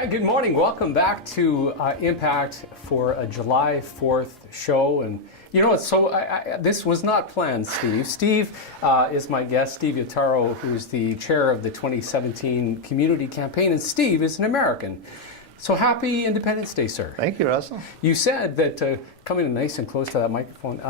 Hi, good morning. Welcome back to Impact for a July 4th show. And you know, this was not planned, Steve. Steve is my guest, Steve Yatauro, who's the chair of the 2017 community campaign. And Steve is an American. So happy Independence Day, sir. Thank you, Russell. You said that, coming nice and close to that microphone,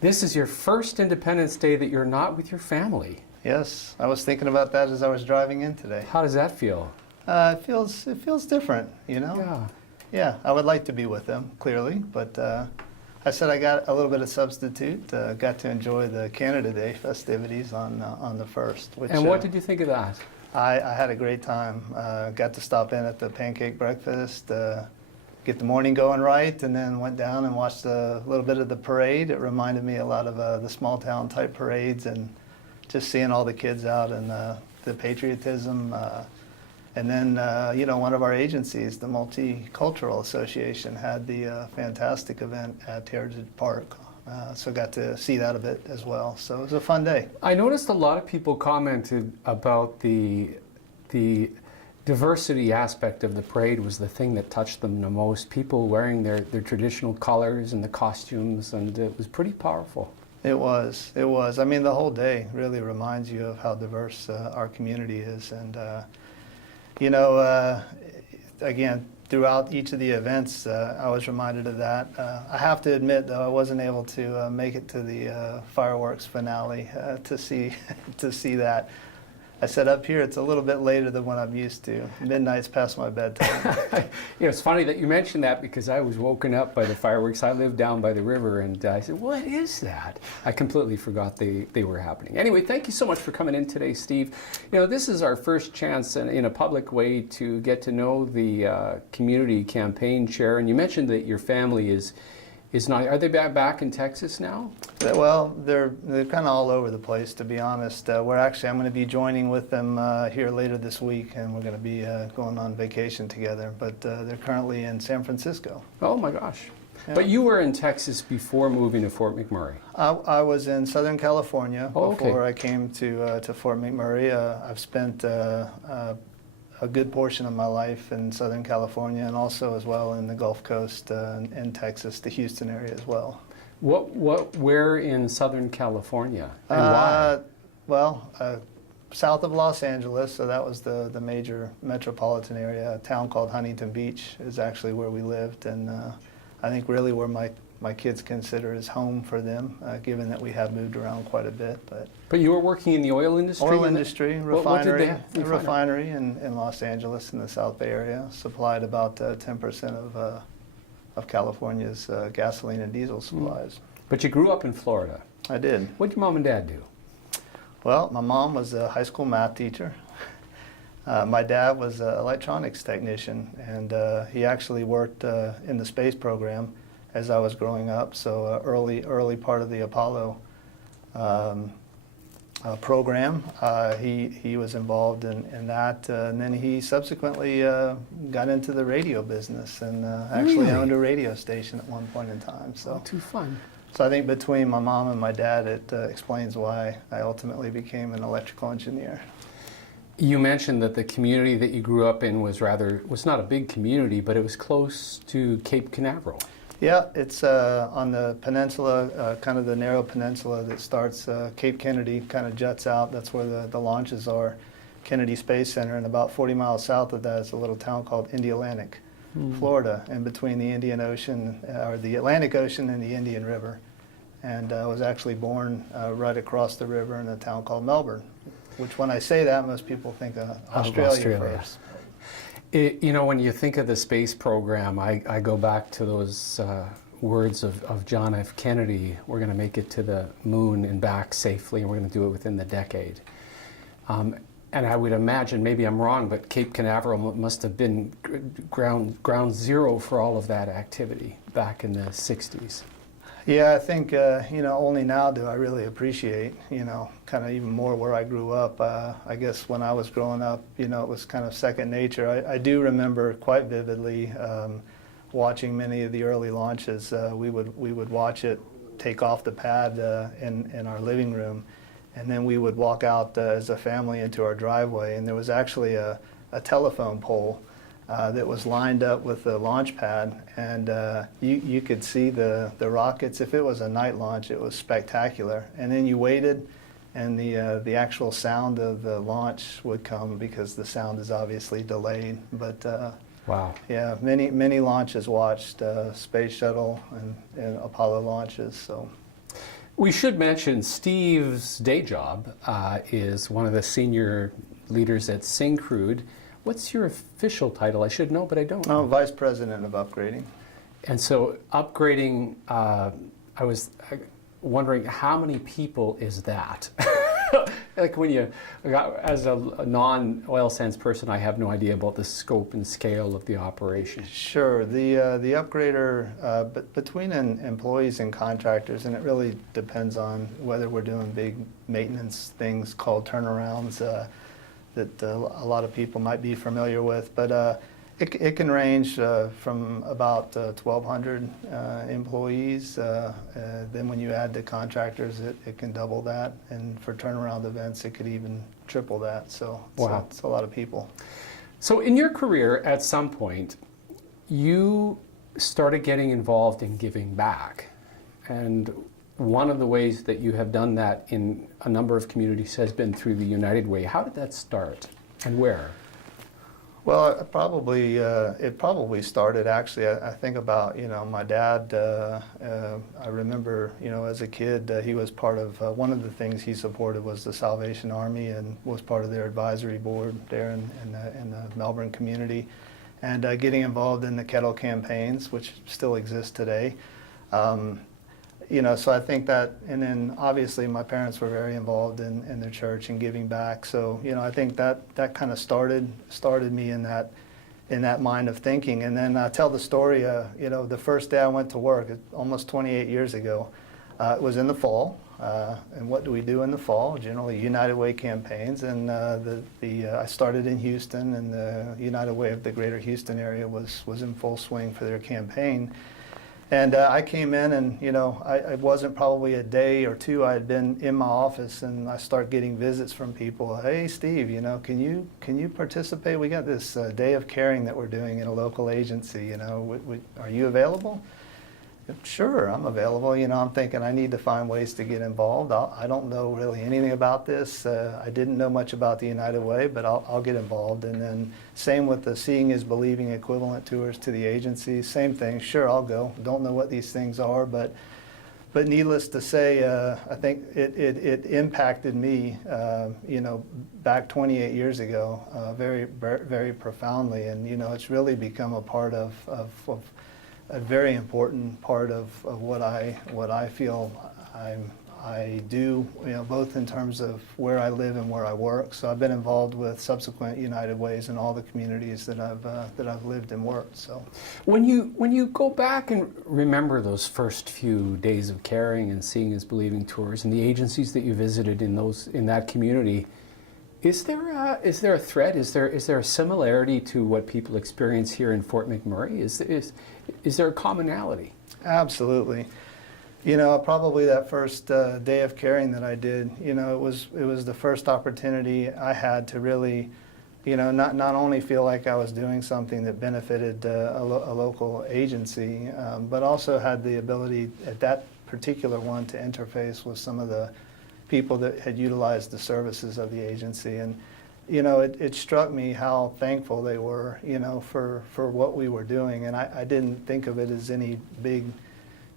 this is your first Independence Day that you're not with your family. Yes, I was thinking about that as I was driving in today. How does that feel? It feels different, you know? Yeah. Yeah, I would like to be with them, clearly, but I said I got a little bit of substitute, got to enjoy the Canada Day festivities on the 1st. Which, and what did you think of that? I had a great time. Got to stop in at the pancake breakfast, get the morning going right, and then went down and watched a little bit of the parade. It reminded me a lot of the small town type parades, and just seeing all the kids out and the patriotism. And then, you know, one of our agencies, the Multicultural Association, had the fantastic event at Heritage Park. So got to see that a bit as well. So it was a fun day. I noticed a lot of people commented about the diversity aspect of the parade was the thing that touched them the most. People wearing their traditional colors and the costumes, and it was pretty powerful. It was. It was. I mean, the whole day really reminds you of how diverse our community is. And, you know, again, throughout each of the events, I was reminded of that. I have to admit, though, I wasn't able to make it to the fireworks finale to see that. I said up here it's a little bit later than what I'm used to. Midnight's past my bedtime. You know, it's funny that you mentioned that because I was woken up by the fireworks. I live down by the river, and I said, what is that? I completely forgot they were happening. Anyway, thank you so much for coming in today, Steve. You know, this is our first chance in a public way to get to know the community campaign chair. And you mentioned that your family is not, are they back in Texas now? Well, they're kind of all over the place, to be honest. I'm going to be joining with them here later this week, and we're going to be going on vacation together. But they're currently in San Francisco. Oh my gosh. Yeah. But you were in Texas before moving to Fort McMurray. I was in Southern California before I came to Fort McMurray. I've spent a good portion of my life in Southern California, and also as well in the Gulf Coast in Texas, the Houston area as well. Where in Southern California, and why? Well, south of Los Angeles, so that was the major metropolitan area. A town called Huntington Beach is actually where we lived, and I think really where my kids consider is home for them, given that we have moved around quite a bit. But you were working in the oil industry? Oil industry, refinery. A refinery in Los Angeles in the South Bay area, supplied about 10% of California's gasoline and diesel supplies. But you grew up in Florida. I did. What did your mom and dad do? Well, my mom was a high school math teacher. My dad was an electronics technician, and he actually worked in the space program as I was growing up, so early part of the Apollo program. He was involved in that, and then he subsequently got into the radio business and actually owned a radio station at one point in time. So too fun. So I think between my mom and my dad, it explains why I ultimately became an electrical engineer. You mentioned that the community that you grew up in was not a big community, but it was close to Cape Canaveral. Yeah, it's on the peninsula, kind of the narrow peninsula that starts Cape Kennedy, kind of juts out. That's where the launches are, Kennedy Space Center, and about 40 miles south of that is a little town called Indialantic, Florida, in between the Indian Ocean, or the Atlantic Ocean and the Indian River. And I was actually born right across the river in a town called Melbourne, which when I say that, most people think of Australia first. You know, when you think of the space program, I go back to those words of John F. Kennedy, we're going to make it to the moon and back safely, and we're going to do it within the decade. And I would imagine, maybe I'm wrong, but Cape Canaveral must have been ground zero for all of that activity back in the 60s. Yeah, I think, you know, only now do I really appreciate, you know, kind of even more where I grew up. I guess when I was growing up, you know, it was kind of second nature. I do remember quite vividly watching many of the early launches. We would watch it take off the pad in our living room, and then we would walk out as a family into our driveway, and there was actually a telephone pole that was lined up with the launch pad, and you could see the rockets. If it was a night launch, it was spectacular. And then you waited, and the actual sound of the launch would come because the sound is obviously delayed. But Wow. yeah, many launches watched, space shuttle and Apollo launches. So. We should mention Steve's day job is one of the senior leaders at Syncrude. What's your official title? I should know, but I don't know. I'm Vice President of Upgrading. And so upgrading, I was wondering how many people is that? Like when you, as a non-oil sands person, I have no idea about the scope and scale of the operation. Sure. The upgrader, between employees and contractors, and it really depends on whether we're doing big maintenance things called turnarounds that a lot of people might be familiar with. But it can range from about 1,200 employees. Then when you add the contractors, it can double that. And for turnaround events, it could even triple that. So wow. It's a lot of people. So in your career, at some point, you started getting involved in giving back. And one of the ways that you have done that in a number of communities has been through the United Way. How did that start and where? Well, it probably started actually. I think about my dad. I remember as a kid he was part of one of the things he supported was the Salvation Army and was part of their advisory board there in the Melbourne community, and getting involved in the kettle campaigns, which still exist today. So I think that, and then obviously my parents were very involved in their church and giving back. So I think that kind of started me in that mind of thinking. And then I tell the story. The first day I went to work, almost 28 years ago, it was in the fall. And what do we do in the fall? Generally, United Way campaigns. And I started in Houston, and the United Way of the Greater Houston area was in full swing for their campaign. And I came in, and I wasn't probably a day or two. I had been in my office, and I start getting visits from people. Hey, Steve, can you participate? We got this day of caring that we're doing in a local agency. Are you available? Sure, I'm available. I'm thinking I need to find ways to get involved. I don't know really anything about this. I didn't know much about the United Way, but I'll get involved. And then same with the Seeing is Believing equivalent tours to the agencies. Same thing. Sure, I'll go. Don't know what these things are, but needless to say, I think it impacted me, back 28 years ago, very, very profoundly. And it's really become a part of a very important part of what I feel I do, both in terms of where I live and where I work. So I've been involved with subsequent United Ways in all the communities that I've lived and worked. So when you go back and remember those first few days of caring and Seeing is Believing tours and the agencies that you visited in that community, is there a thread? Is there a similarity to what people experience here in Fort McMurray? Is there a commonality? Absolutely. Probably that first day of caring that I did, it was the first opportunity I had to really, not only feel like I was doing something that benefited a local agency, but also had the ability at that particular one to interface with some of the people that had utilized the services of the agency. And it struck me how thankful they were, for what we were doing. And I didn't think of it as any big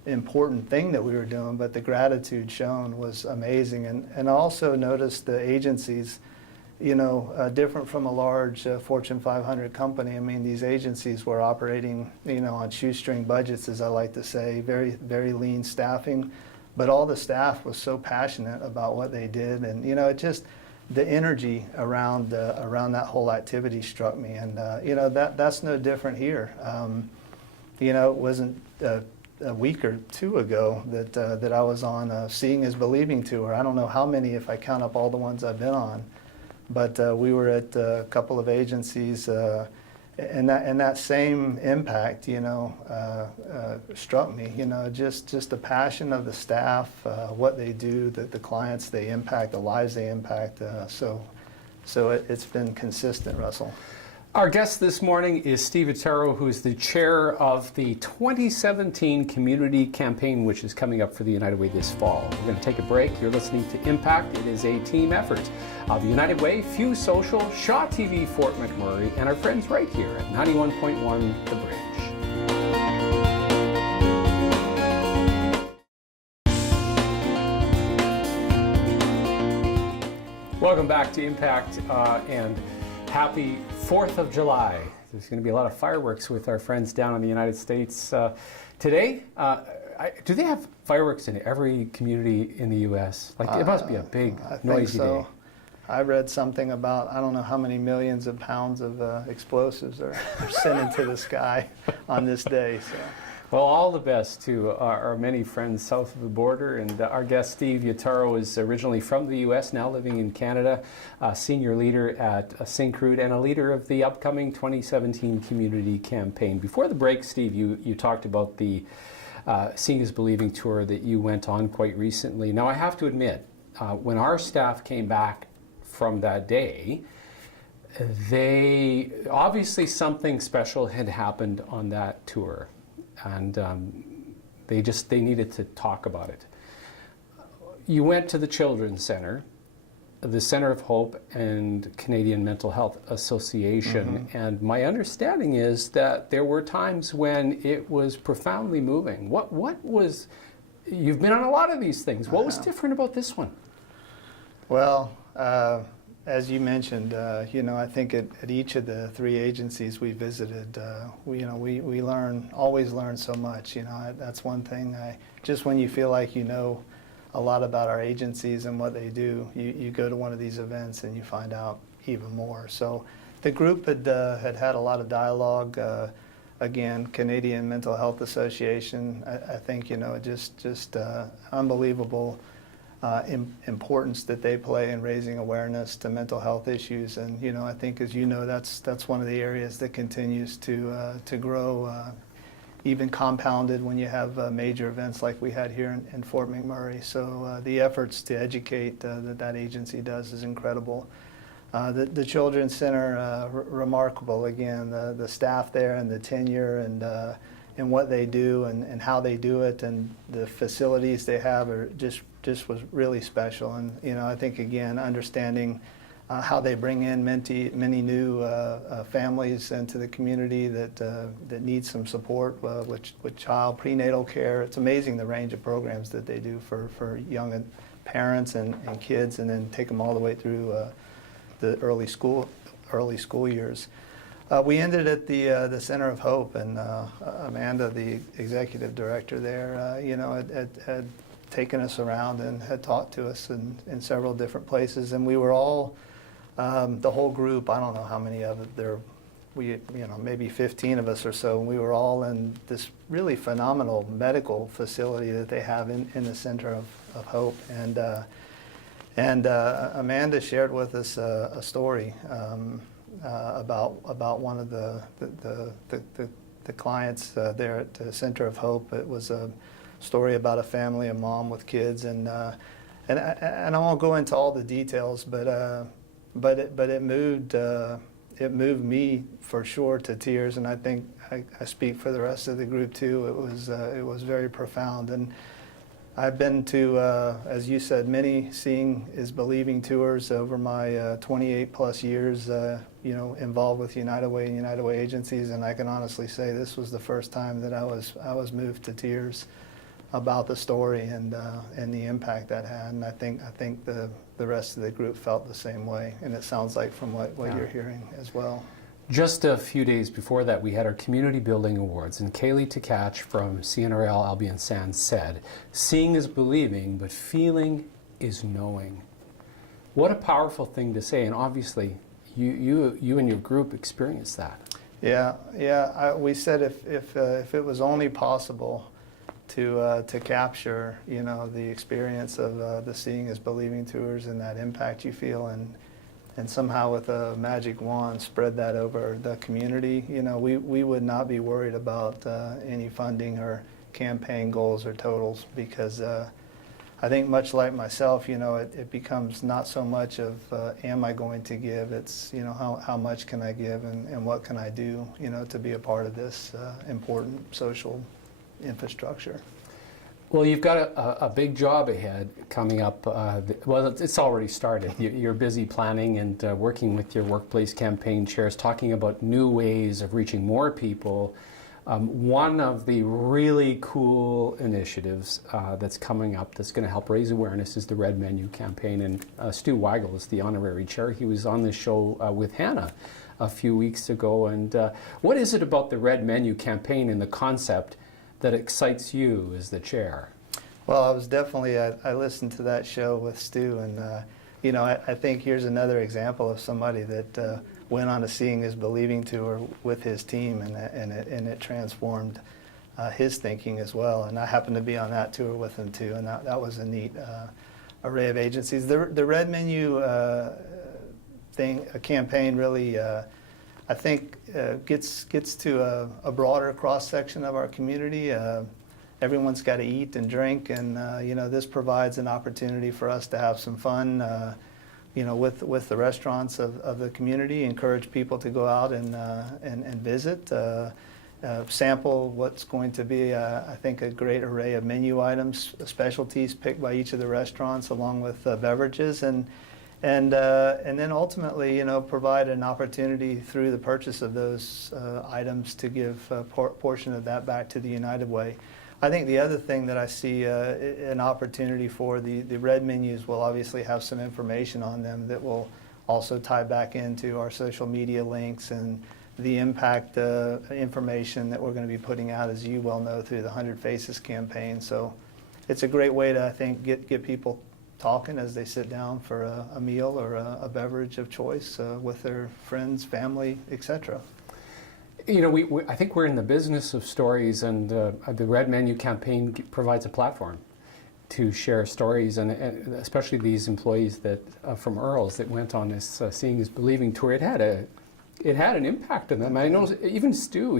important thing that we were doing, but the gratitude shown was amazing. And I also noticed the agencies, different from a large Fortune 500 company. I mean, these agencies were operating, on shoestring budgets, as I like to say, very, very lean staffing. But all the staff was so passionate about what they did, and it just the energy around that whole activity struck me, and that's no different here. It wasn't a week or two ago that I was on a Seeing is Believing tour. I don't know how many, if I count up all the ones I've been on, but we were at a couple of agencies. And that same impact, struck me. Just the passion of the staff, what they do, the clients they impact, the lives they impact. So it's been consistent, Russell. Our guest this morning is Steve Yatauro, who is the chair of the 2017 Community Campaign, which is coming up for the United Way this fall. We're going to take a break. You're listening to Impact. It is a team effort of the United Way, Fuse Social, Shaw TV, Fort McMurray, and our friends right here at 91.1 The Bridge. Welcome back to Impact and happy 4th of July. There's going to be a lot of fireworks with our friends down in the United States today. Do they have fireworks in every community in the U.S.? Like, it must be a big, noisy day. I read something about, I don't know how many millions of pounds of explosives are sent into the sky on this day. So. Well, all the best to our many friends south of the border. And our guest, Steve Yatauro, is originally from the U.S., now living in Canada, senior leader at Syncrude and a leader of the upcoming 2017 Community Campaign. Before the break, Steve, you talked about the Seeing is Believing tour that you went on quite recently. Now, I have to admit, when our staff came back from that day, obviously something special had happened on that tour. And they needed to talk about it. You went to the Children's Center, the Center of Hope, and Canadian Mental Health Association. Mm-hmm. And my understanding is that there were times when it was profoundly moving. What was, you've been on a lot of these things. What was different about this one? Well, as you mentioned, I think at each of the three agencies we visited, we always learn so much. That's one thing. Just when you feel like you know a lot about our agencies and what they do, you go to one of these events and you find out even more. So the group had a lot of dialogue. Again, Canadian Mental Health Association. I think just unbelievable. Importance that they play in raising awareness to mental health issues, and I think, as you know, that's one of the areas that continues to grow, even compounded when you have major events like we had here in Fort McMurray. So the efforts to educate that agency does is incredible. The Children's Center, remarkable. Again, the staff there and the tenure and what they do and how they do it, and the facilities they have are just was really special. And I think, again, understanding how they bring in many new families into the community that need some support with child prenatal care. It's amazing the range of programs that they do for young parents and kids, and then take them all the way through the early school years. We ended at the Center of Hope, and Amanda, the executive director there, had taken us around and had talked to us in several different places, and we were all, the whole group, I don't know how many of it there, maybe 15 of us or so, and we were all in this really phenomenal medical facility that they have in the Center of Hope, and Amanda shared with us a story about one of the clients there at the Center of Hope. It was a story about a family, a mom with kids, and I won't go into all the details, but it moved me for sure to tears, and I think I speak for the rest of the group too. It was very profound, and I've been to, as you said, many Seeing is Believing tours over my 28 plus years, involved with United Way and United Way agencies, and I can honestly say this was the first time that I was moved to tears about the story and the impact that had, and I think the rest of the group felt the same way, and it sounds like from what you're hearing as well. Just a few days before that, we had our Community Building Awards, and Kaylee Tkach from CNRL Albion Sands said, "Seeing is believing, but feeling is knowing." What a powerful thing to say, and obviously you and your group experienced that. Yeah. We said if it was only possible to capture, the experience of the Seeing is Believing tours and that impact you feel, and somehow with a magic wand spread that over the community, we would not be worried about any funding or campaign goals or totals, because I think much like myself, it becomes not so much of am I going to give, it's, how much can I give and what can I do, to be a part of this important social infrastructure. Well, you've got a big job ahead coming up. Well, it's already started. You're busy planning and working with your workplace campaign chairs, talking about new ways of reaching more people. One of the really cool initiatives that's coming up that's going to help raise awareness is the Red Menu campaign. And Stu Weigel is the honorary chair. He was on the show with Hannah a few weeks ago. And what is it about the Red Menu campaign and the concept that excites you as the chair? Well, I was definitely, I listened to that show with Stu, and I think here's another example of somebody that went on a Seeing is Believing tour with his team, and it transformed his thinking as well. And I happened to be on that tour with him too, and that was a neat array of agencies. The Red Menu campaign really, I think, gets to a broader cross section of our community. Everyone's got to eat and drink, and this provides an opportunity for us to have some fun, with the restaurants of the community. Encourage people to go out and visit, sample what's going to be, I think, a great array of menu items, specialties picked by each of the restaurants, along with beverages, and then ultimately, provide an opportunity through the purchase of those items to give a portion of that back to the United Way. I think the other thing that I see an opportunity for, the Red Menus will obviously have some information on them that will also tie back into our social media links and the impact information that we're going to be putting out, as you well know, through the 100 Faces campaign. So it's a great way to, I think, get people talking as they sit down for a meal or a beverage of choice with their friends, family, etc. I think we're in the business of stories, and the Red Menu campaign provides a platform to share stories, and especially these employees that from Earls that went on this Seeing is Believing tour. It had an impact on them. I know even Stu,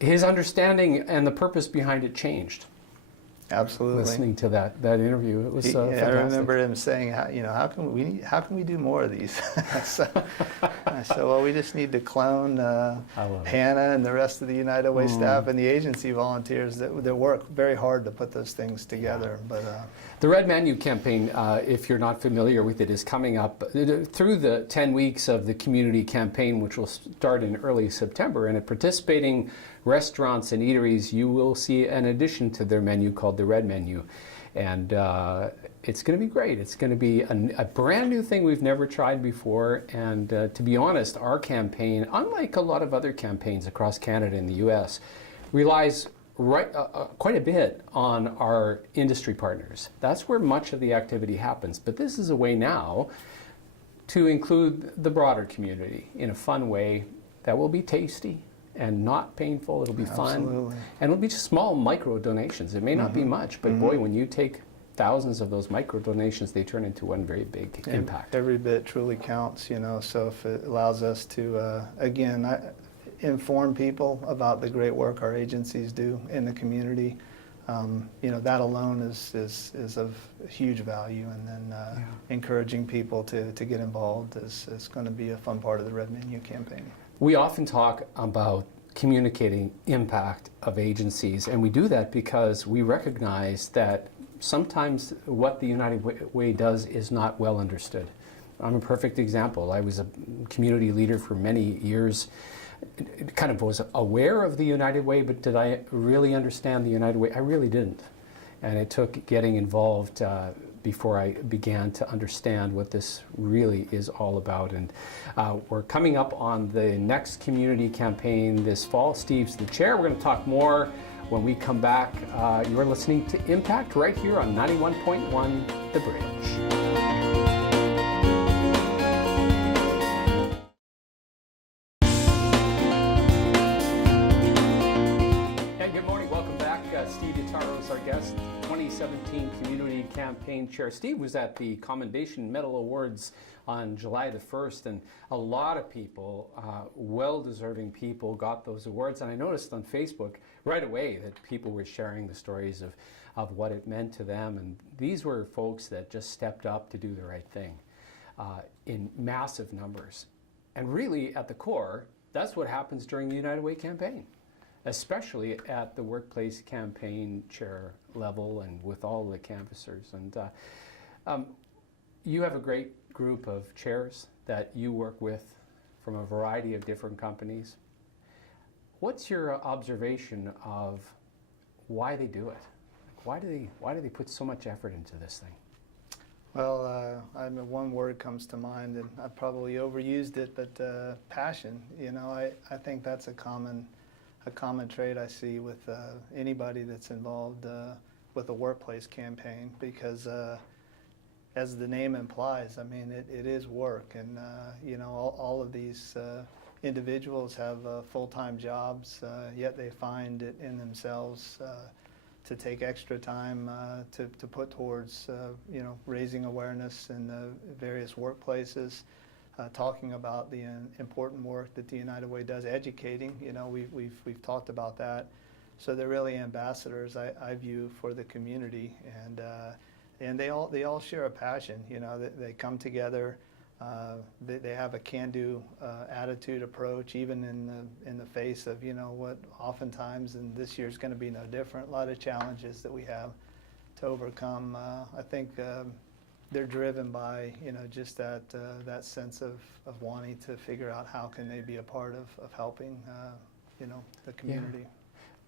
his understanding and the purpose behind it changed. Absolutely. Listening to that interview, it was fantastic. I remember him saying, how can we do more of these? So I said, well, we just need to clone Hannah and the rest of the United Way staff and the agency volunteers that work very hard to put those things together. But the Red Menu campaign, if you're not familiar with it, is coming up through the 10 weeks of the community campaign, which will start in early September. And at participating restaurants and eateries, you will see an addition to their menu called the Red Menu. And it's going to be great. It's going to be a brand new thing we've never tried before. And to be honest, our campaign, unlike a lot of other campaigns across Canada and the U.S., relies quite a bit on our industry partners. That's where much of the activity happens. But this is a way now to include the broader community in a fun way that will be tasty and not painful. It'll be fun. Absolutely. And it'll be just small micro donations. It may not be much, but boy, when you take thousands of those micro donations, they turn into one very big impact. Every bit truly counts, so if it allows us to, again, inform people about the great work our agencies do in the community, that alone is of huge value. And then encouraging people to get involved is going to be a fun part of the Red Menu campaign. We often talk about communicating impact of agencies, and we do that because we recognize that sometimes what the United Way does is not well understood. I'm a perfect example. I was a community leader for many years, kind of was aware of the United Way, but did I really understand the United Way? I really didn't. And it took getting involved before I began to understand what this really is all about. And we're coming up on the next community campaign this fall. Steve's the chair. We're going to talk more when we come back. You're listening to Impact right here on 91.1 The Bridge. Steve Yatauro is our guest, 2017 Community Campaign Chair. Steve was at the Commendation Medal Awards on July the 1st, and a lot of people, well-deserving people, got those awards. And I noticed on Facebook right away that people were sharing the stories of what it meant to them. And these were folks that just stepped up to do the right thing in massive numbers. And really, at the core, that's what happens during the United Way campaign, especially at the workplace campaign chair level and with all the canvassers. And you have a great group of chairs that you work with from a variety of different companies. What's your observation of why they do it? Why do they put so much effort into this thing? Well, I mean, one word comes to mind, and I probably overused it, but passion. You know, I think that's a common trait I see with anybody that's involved with a workplace campaign, because as the name implies, I mean, it is work, and you know, all of these individuals have full-time jobs, yet they find it in themselves to take extra time to put towards you know, raising awareness in the various workplaces, talking about the important work that the United Way does, educating. You know, we've talked about that. So they're really ambassadors, I view, for the community, and they all share a passion. You know, they come together. They have a can-do attitude, approach, even in the face of, you know, what oftentimes, and this year's going to be no different, a lot of challenges that we have to overcome. I think they're driven by, you know, just that sense of wanting to figure out how can they be a part of helping, you know, the community. Yeah.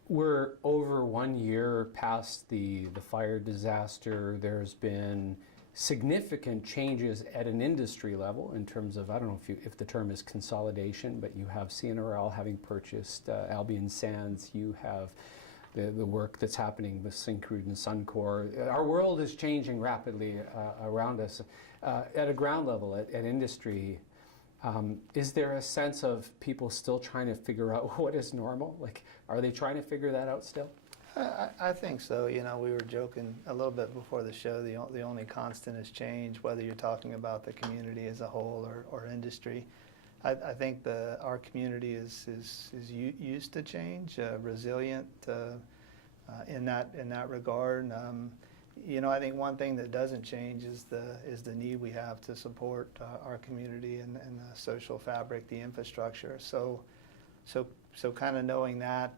We're over 1 year past the fire disaster. There's been significant changes at an industry level in terms of, I don't know if the term is consolidation, but you have CNRL having purchased Albion Sands. You have the work that's happening with Syncrude and Suncor. Our world is changing rapidly around us. At a ground level, at industry, is there a sense of people still trying to figure out what is normal? Like, are they trying to figure that out still? I think so. You know, we were joking a little bit before the show. The only constant is change, whether you're talking about the community as a whole or industry. I think our community is used to change, resilient in that regard. You know, I think one thing that doesn't change is the need we have to support our community and the social fabric, the infrastructure. So kind of knowing that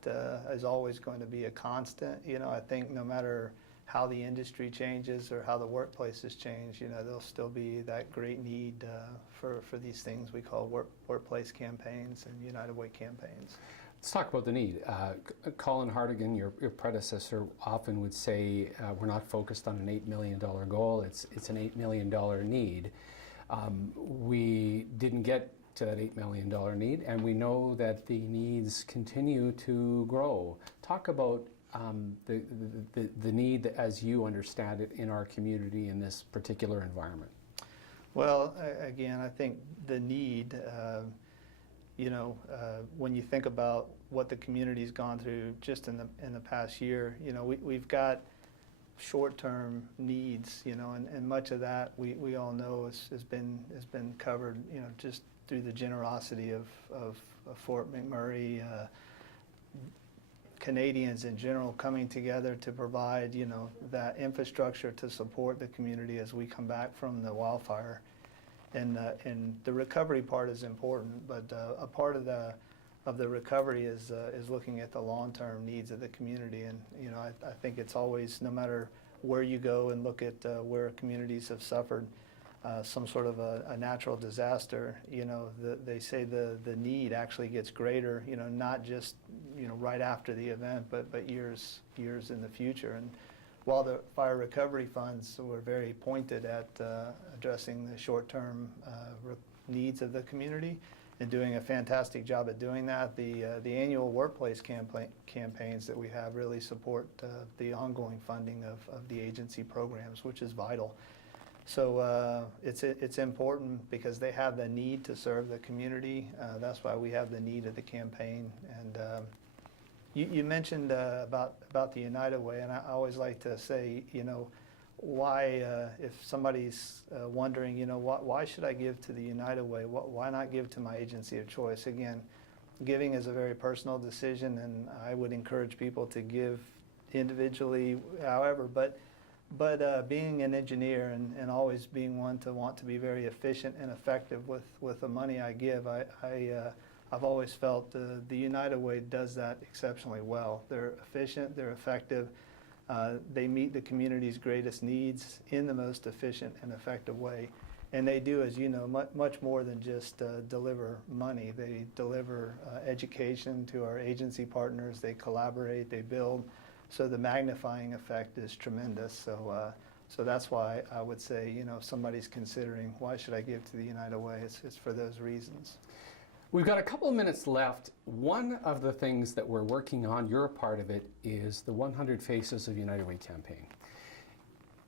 is always going to be a constant. You know, I think no matter how the industry changes or how the workplaces change, you know, there'll still be that great need for these things we call workplace campaigns and United Way campaigns. Let's talk about the need. Colin Hartigan, your predecessor, often would say we're not focused on an $8 million goal, it's an $8 million need. We didn't get to that $8 million need, and we know that the needs continue to grow. Talk about the need as you understand it in our community in this particular environment. Well, again, I think the need, you know, when you think about what the community's gone through just in the past year, you know, we've got short-term needs, you know, and much of that we all know has been covered, you know, just through the generosity of Fort McMurray, Canadians in general coming together to provide, you know, that infrastructure to support the community as we come back from the wildfire. And the recovery part is important, but a part of the recovery is looking at the long-term needs of the community. And you know, I think it's always, no matter where you go and look at where communities have suffered some sort of a natural disaster, you know, they say the need actually gets greater, you know, not just, you know, right after the event, but years in the future. And while the fire recovery funds were very pointed at addressing the short-term needs of the community and doing a fantastic job at doing that, the annual workplace campaigns that we have really support the ongoing funding of the agency programs, which is vital. So it's important because they have the need to serve the community. That's why we have the need of the campaign. And you mentioned about the United Way, and I always like to say, you know, why, if somebody's wondering, you know, why should I give to the United Way? Why not give to my agency of choice? Again, giving is a very personal decision, and I would encourage people to give individually, however, but being an engineer and always being one to want to be very efficient and effective with the money I give, I've always felt the United Way does that exceptionally well. They're efficient, they're effective, they meet the community's greatest needs in the most efficient and effective way. And they do, as you know, much more than just deliver money. They deliver education to our agency partners, they collaborate, they build. So the magnifying effect is tremendous. So that's why I would say, if somebody's considering why should I give to the United Way, it's for those reasons. We've got a couple of minutes left. One of the things that we're working on, you're a part of it, is the 100 Faces of United Way campaign.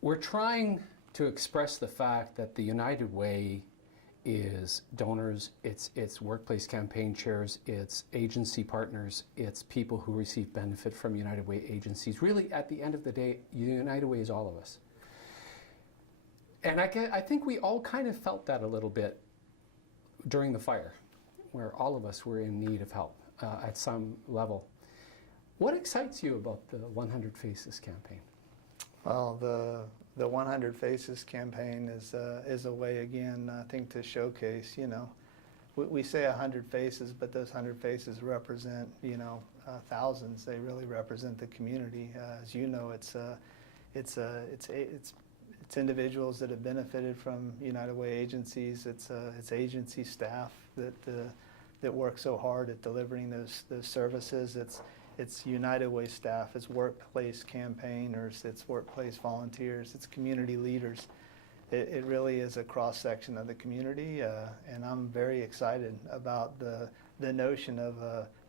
We're trying to express the fact that the United Way is donors, it's workplace campaign chairs, it's agency partners, it's people who receive benefit from United Way agencies. Really, at the end of the day, United Way is all of us. And I think we all kind of felt that a little bit during the fire, where all of us were in need of help at some level. What excites you about the 100 Faces campaign? Well, the 100 Faces campaign is a way, again, I think, to showcase, we say 100 faces, but those 100 faces represent, thousands. They really represent the community. As you know, it's individuals that have benefited from United Way agencies. It's agency staff that work so hard at delivering those services. It's United Way staff, it's workplace campaigners, it's workplace volunteers, it's community leaders. It really is a cross-section of the community, and I'm very excited about the notion of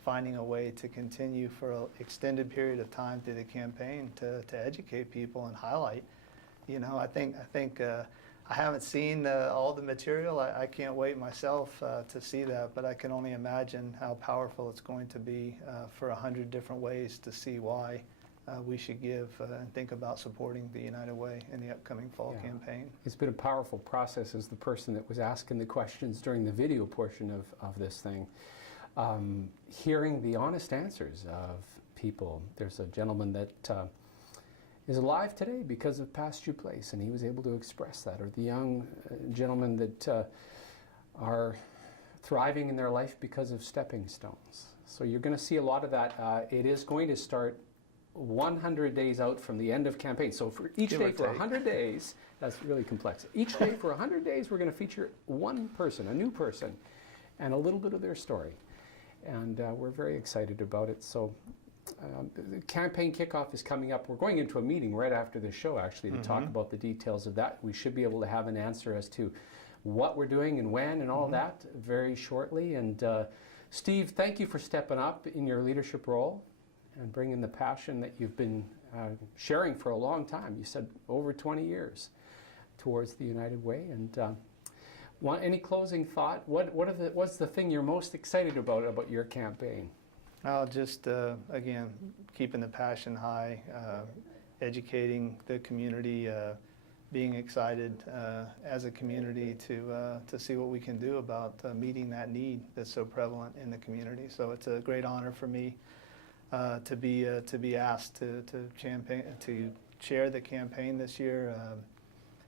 finding a way to continue for an extended period of time through the campaign to educate people and highlight. I think I haven't seen all the material. I can't wait myself to see that, but I can only imagine how powerful it's going to be for 100 different ways to see why we should give and think about supporting the United Way in the upcoming fall campaign. It's been a powerful process as the person that was asking the questions during the video portion of this thing. Hearing the honest answers of people. There's a gentleman that is alive today because of Pasture Place, and he was able to express that. Or the young gentlemen that are thriving in their life because of stepping stones. So you're going to see a lot of that. It is going to start 100 days out from the end of campaign. So for each day for 100 days, that's really complex. Each day for 100 days, we're going to feature one person, a new person, and a little bit of their story. And we're very excited about it. So the campaign kickoff is coming up. We're going into a meeting right after the show, actually, to talk about the details of that. We should be able to have an answer as to what we're doing and when and all that very shortly. And Steve, thank you for stepping up in your leadership role and bringing the passion that you've been sharing for a long time. You said over 20 years towards the United Way. And any closing thought? What's the thing you're most excited about your campaign? Just, again, keeping the passion high, educating the community, being excited as a community to see what we can do about meeting that need that's so prevalent in the community. So it's a great honor for me to be asked to chair the campaign this year,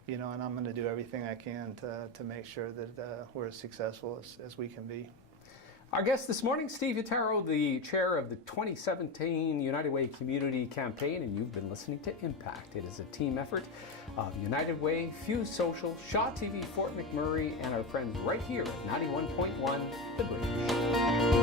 and I'm going to do everything I can to make sure that we're as successful as we can be. Our guest this morning, Steve Yatauro, the chair of the 2017 United Way Community Campaign, and you've been listening to Impact. It is a team effort of United Way, Fuse Social, Shaw TV, Fort McMurray, and our friends right here at 91.1 The Bridge.